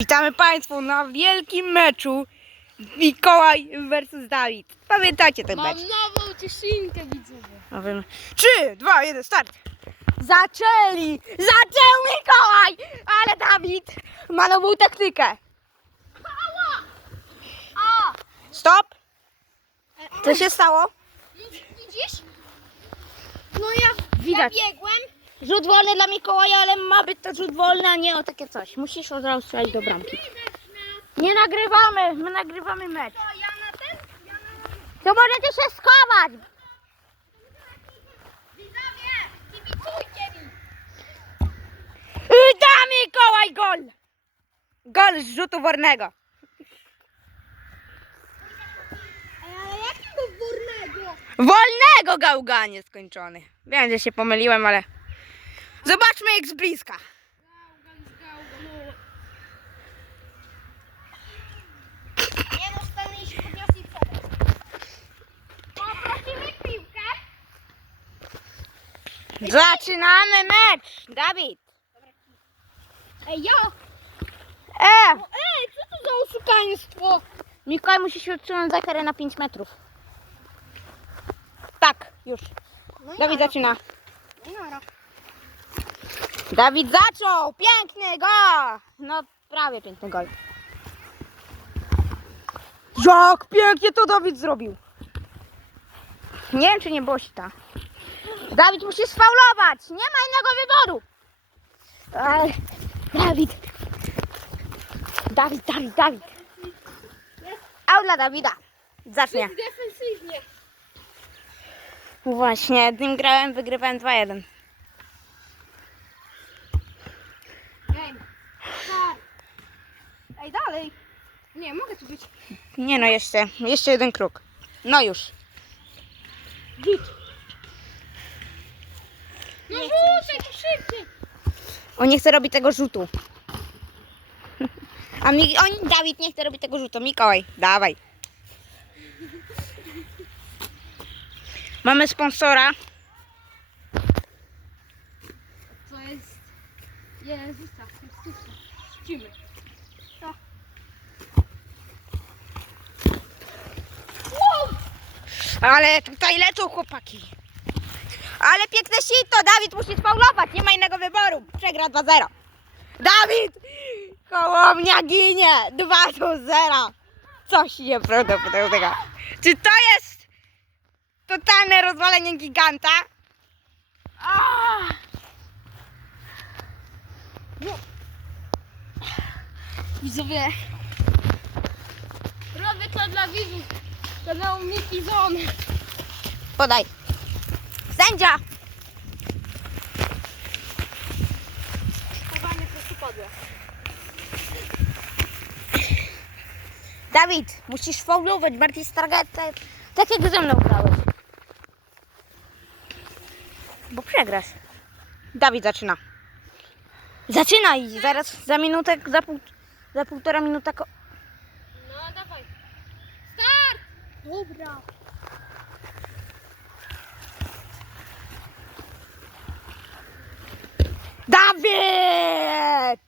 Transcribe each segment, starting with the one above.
Witamy Państwu na wielkim meczu Mikołaj versus Dawid. Pamiętacie ten Mam mecz? nową cieszynkę widzowie. Nowym... 3, 2, 1, start! Zaczęli! Zaczął Mikołaj! Ale Dawid ma nową taktykę. A! Stop! Co się stało? Widzisz? No ja Widać. biegłem. Rzut wolny dla Mikołaja, ale ma być to rzut wolny, a nie o takie coś. Musisz od razu strzelić do bramki. Nie nagrywamy, my nagrywamy mecz. To możecie się schować. I da Mikołaj gol! Gol z rzutu wolnego. Wolnego gałganie skończony. Wiem, że się pomyliłem, ale... Zobaczmy jak z bliska. Nie no, stanę i się podniosę i przebrać. Poprosimy piłkę. Zaczynamy mecz. Dawid. Ej, ja! E! Ej, co to za oszukaństwo? Mikołaj musi się odsunąć za karę na 5 metrów. Tak, już. No i Dawid nara. zaczyna. No i nara. Dawid zaczął! Piękny gol! No, prawie piękny gol. Jak pięknie to Dawid zrobił! Nie wiem, czy nie było sita. Dawid musi sfaulować! Nie ma innego wyboru! Ale... Dawid! Dawid, Dawid, Dawid! Aut dla Dawida. Zacznie. Defensywnie. Właśnie, tym grałem, wygrywałem 2-1. Ej, tak. Ej, dalej. Nie, mogę tu być. Nie no, jeszcze, jeszcze jeden krok. No już. Git. No rzucaj to szybciej. On nie chce robić tego rzutu. A mi, on, Dawid nie chce robić tego rzutu. Mikołaj, dawaj. Mamy sponsora. To jest... Jezusa Ale tutaj lecą chłopaki. Ale piękne sito. Dawid musi spaulować. Nie ma innego wyboru. Przegra 2-0. Dawid! Kołownia ginie. 2 do 0. Coś nieprawdopodobnego. Czy to jest totalne rozwalenie giganta? Ah! Widzowie. Robię to dla widzów kanału Miki Zone. Podaj. Sędzia! Chowanie prostu podłe. Dawid, musisz faulować bardziej stargać, tak, jak ze mną grałeś. Bo przegrasz. Dawid zaczyna. Zaczyna i zaraz za minutę, za, pół, za półtora minuta. Ko- No dawaj. Start! Dobra. Dawid!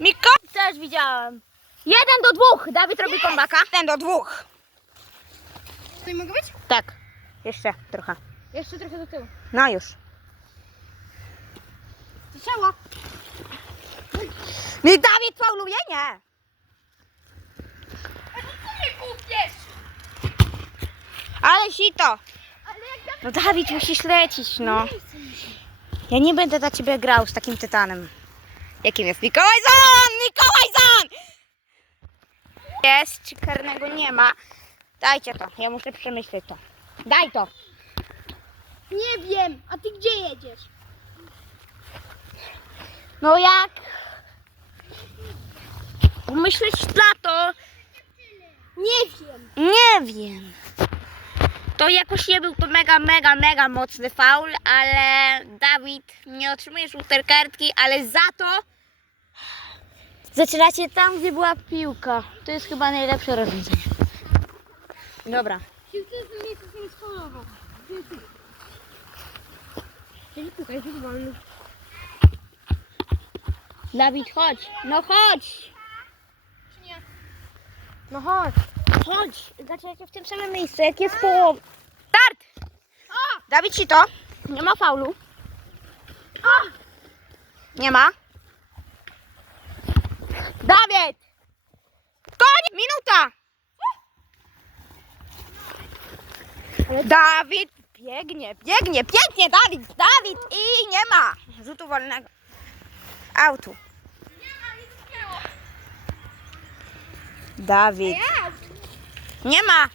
Miko! Też widziałem. Jeden do dwóch. Dawid robi kombaka. Jeden do dwóch. Tutaj mogę być? Tak. Jeszcze trochę. Jeszcze trochę do tyłu. No już. Zaczęła. No i Dawid fauluje? Nie. Co mnie kupiesz? Ale sito. No Dawid, musisz lecieć, no. Ja nie będę dla ciebie grał z takim tytanem. Jakim jest Mikołaj Zan? Mikołaj Zan! Jest, czy karnego nie ma. Dajcie to, ja muszę przemyśleć to. Daj to. Nie wiem. A ty gdzie jedziesz? No jak? Pomyśleć dla to. Nie wiem. Nie wiem. To jakoś nie był to mega, mega, mega mocny faul, ale Dawid nie otrzymuje żółtej kartki, ale za to zaczynacie tam, gdzie była piłka. To jest chyba najlepsze rozwiązanie. Dobra. Piłka. Dawid, chodź. No chodź. No chodź. Chodź, zaczekajcie w tym samym miejscu, jak jest połowa. Start! Dawid ci to. Nie ma faulu. Nie ma. Dawid! Koniec! Minuta! Dawid biegnie, biegnie, pięknie, Dawid, Dawid i nie ma rzutu wolnego. Autu. Dawid. Nie ma.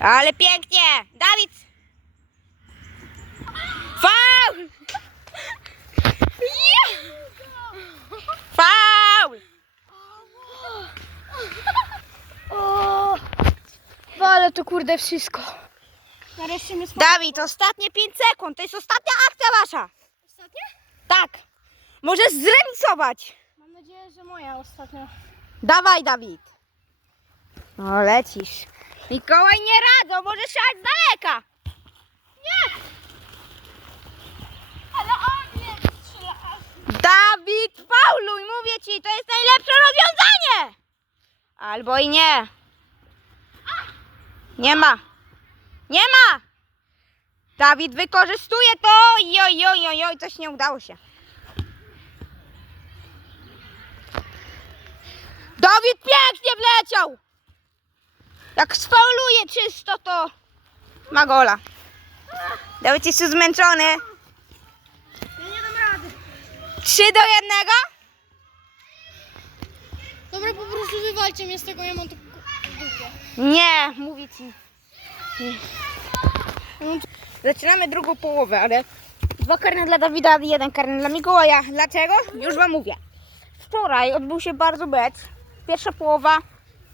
Ale pięknie. Dawid. Faul. Faul. O, ale to kurde wszystko. Nareszcie mnie Dawid, ostatnie 5 sekund. To jest ostatnia akcja wasza. Ostatnie? Tak. Możesz zremisować. Nadzieję, że moja ostatnia. Dawaj, Dawid. O, lecisz. Mikołaj nie radzą, możesz strzelać z daleka. Nie! Ale on nie strzela. Dawid, fauluj, mówię ci, to jest najlepsze rozwiązanie. Albo i nie. Nie ma. Nie ma. Dawid wykorzystuje to. Joj, joj, joj, joj, coś nie udało się. Dawid pięknie wleciał. Jak sfauluje czysto, to ma gola. Dawid jest już zmęczony. Ja nie dam rady. Trzy do jednego. Dobra, po prostu wywalcie mnie z tego, ja mam dupie. Nie, mówię ci. Nie. Zaczynamy drugą połowę, ale dwa karne dla Dawida i jeden karny dla Mikołaja. Dlaczego? Już wam mówię. Wczoraj odbył się bardzo mecz. Pierwsza połowa,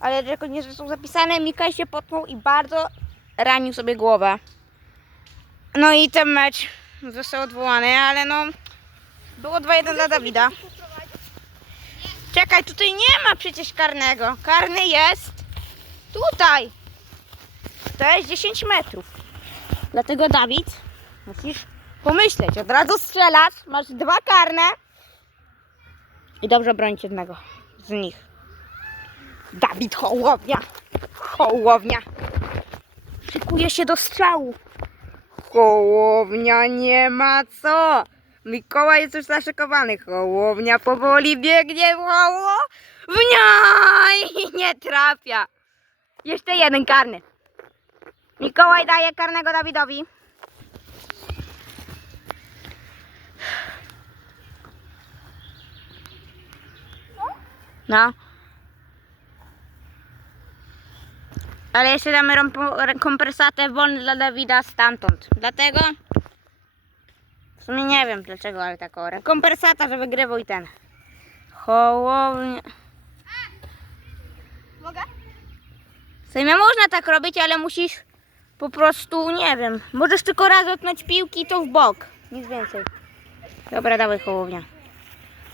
ale jako nie są zapisane, Mikołaj się potknął i bardzo ranił sobie głowę. No i ten mecz został odwołany, ale no było 2-1 dla Dawida. Czekaj, tutaj nie ma przecież karnego. Karny jest Tutaj. To jest 10 metrów. Dlatego Dawid, musisz pomyśleć. Od razu strzelasz, masz dwa karne i dobrze bronić jednego z nich. Dawid Hołownia. Hołownia. Szykuje się do strzału. Hołownia nie ma co. Mikołaj jest już zaszykowany. Hołownia powoli biegnie. Hołownia i nie trafia. Jeszcze jeden karny. Mikołaj daje karnego Dawidowi. No. Ale jeszcze damy rekompensatę wolny dla Dawida stamtąd. Dlatego w sumie nie wiem dlaczego, ale taką rekompensata, że wygrywał i ten. Hołownia. Mogę? Sejmie można tak robić, ale musisz po prostu, nie wiem, możesz tylko raz dotknąć piłki to w bok, nic więcej. Dobra, dawaj Hołownia.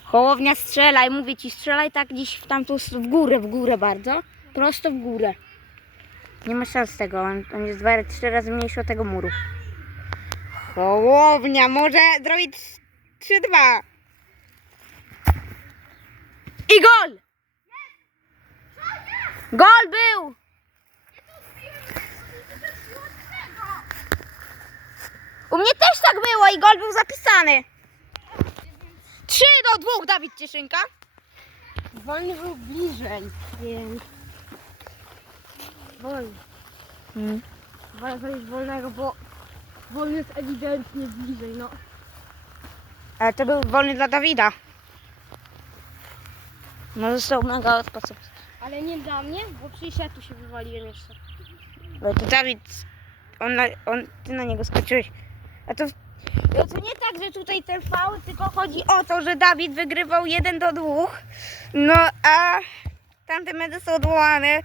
Hołownia strzelaj, mówię ci, strzelaj tak gdzieś w tamtą, w górę, w górę bardzo, prosto w górę. Nie ma szans tego, on, on jest dwa, trzy razy mniejszy od tego muru. Hołownia może zrobić 3-2. I gol! Gol był! U mnie też tak było i gol był zapisany. 3 do 2, Dawid Cieszynka. Wolny był bliżej, więc... Wolny. Wolę zrobić wolnego, bo wolny jest ewidentnie bliżej, no. Ale to był wolny dla Dawida. No został mega sposób. Ale nie dla mnie, bo przecież ja tu się wywaliłem jeszcze. Ale to Dawid, on, na, on, ty na niego skoczyłeś. A to, no to nie tak, że tutaj ten faul, tylko chodzi o to, że Dawid wygrywał 1 do 2. No a tamten mecz został odwołany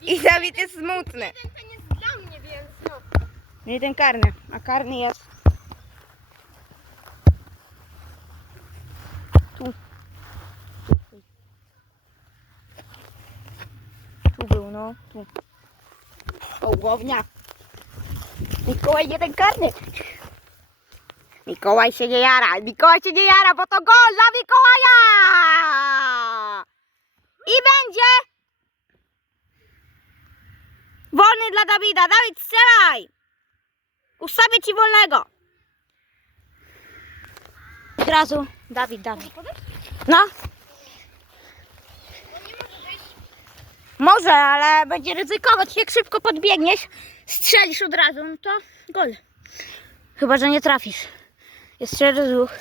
i Dawid jest smutny. Ten, jest dla mnie, więc no. No i ten karny, a karny jest tu. Tu. Tu był, no, tu. Połownia. Mikołaj, jeden karny. Mikołaj się nie jara, Mikołaj się nie jara, bo to gol dla Mikołaja! I będzie wolny dla Dawida. Dawid, strzelaj! Ustawię ci wolnego. Od razu Dawid, Dawid. No. Może, ale będzie ryzykować. Jak szybko podbiegniesz, strzelisz od razu, no to gol. Chyba, że nie trafisz. Jest 4 do 2.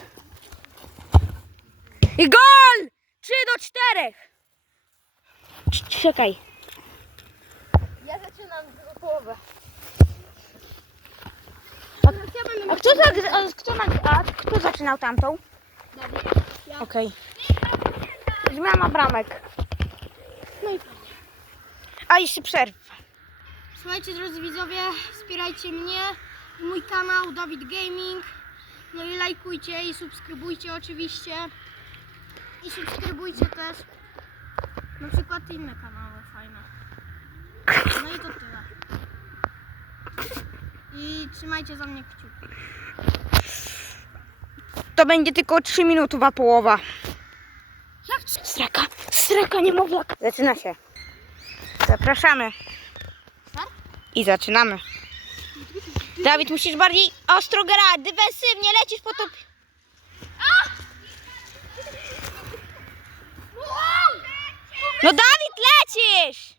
I gol! 3 do 4. Cz- Czekaj. Ja zaczynam drugą połowę. A kto, za, a kto, na, a kto zaczynał tamtą? Okej. Zmiana bramek. No i A jeszcze przerwa. Słuchajcie drodzy widzowie, wspierajcie mnie i mój kanał Dawid Gaming. No i lajkujcie i subskrybujcie oczywiście. I subskrybujcie też na przykład inne kanały fajne. No i to tyle. I trzymajcie za mnie kciuki. To będzie tylko 3 minutowa połowa. Jak? Straka, straka niemowlak. Zaczyna się. Zapraszamy. I zaczynamy. Dawid, musisz bardziej ostro grać, dywersywnie, lecisz po to. No Dawid, lecisz!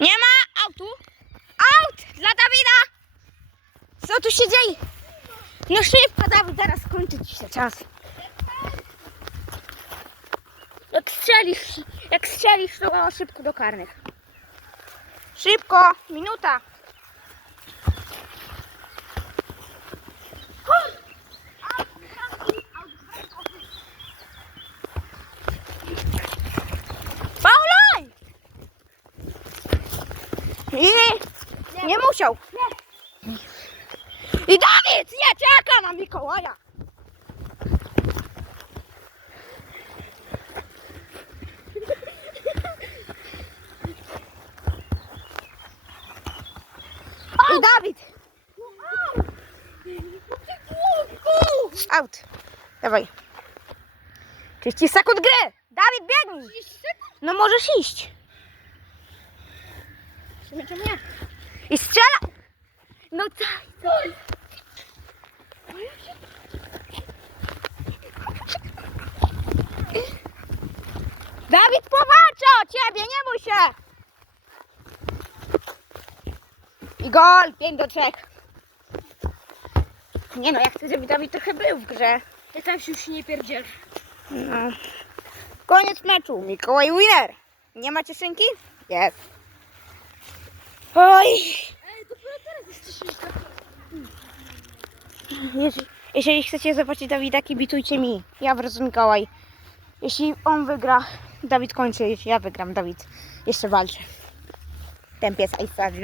Nie ma autu? Aut dla Dawida! Co tu się dzieje? No szybko, Dawid, zaraz skończy ci się czas. Jak strzelisz, jak strzelisz, to szybko do karnych. Szybko, minuta. Nie, nie musiał. I Dawid nie czeka na Mikołaja. I Dawid. Out. Dawaj. 30 sekund gry. Dawid, biegnij. No możesz iść. Czemu nie? I strzela. No tak. Dawid powalczy o ciebie, nie bój się. I gol, 5 do 3. Nie no, ja chcę, żeby Dawid trochę był w grze. Ja tam się już nie pierdziel. No. Koniec meczu. Mikołaj winner. Nie macie szynki? Jest. Oj. Ej, dopiero teraz jesteś Jeśli, jeżeli chcecie zobaczyć Dawida, kibitujcie mi. Ja wraz z Mikołaj. Jeśli on wygra, Dawid kończy. Jeśli ja wygram, Dawid jeszcze walczy. Ten pies wielki.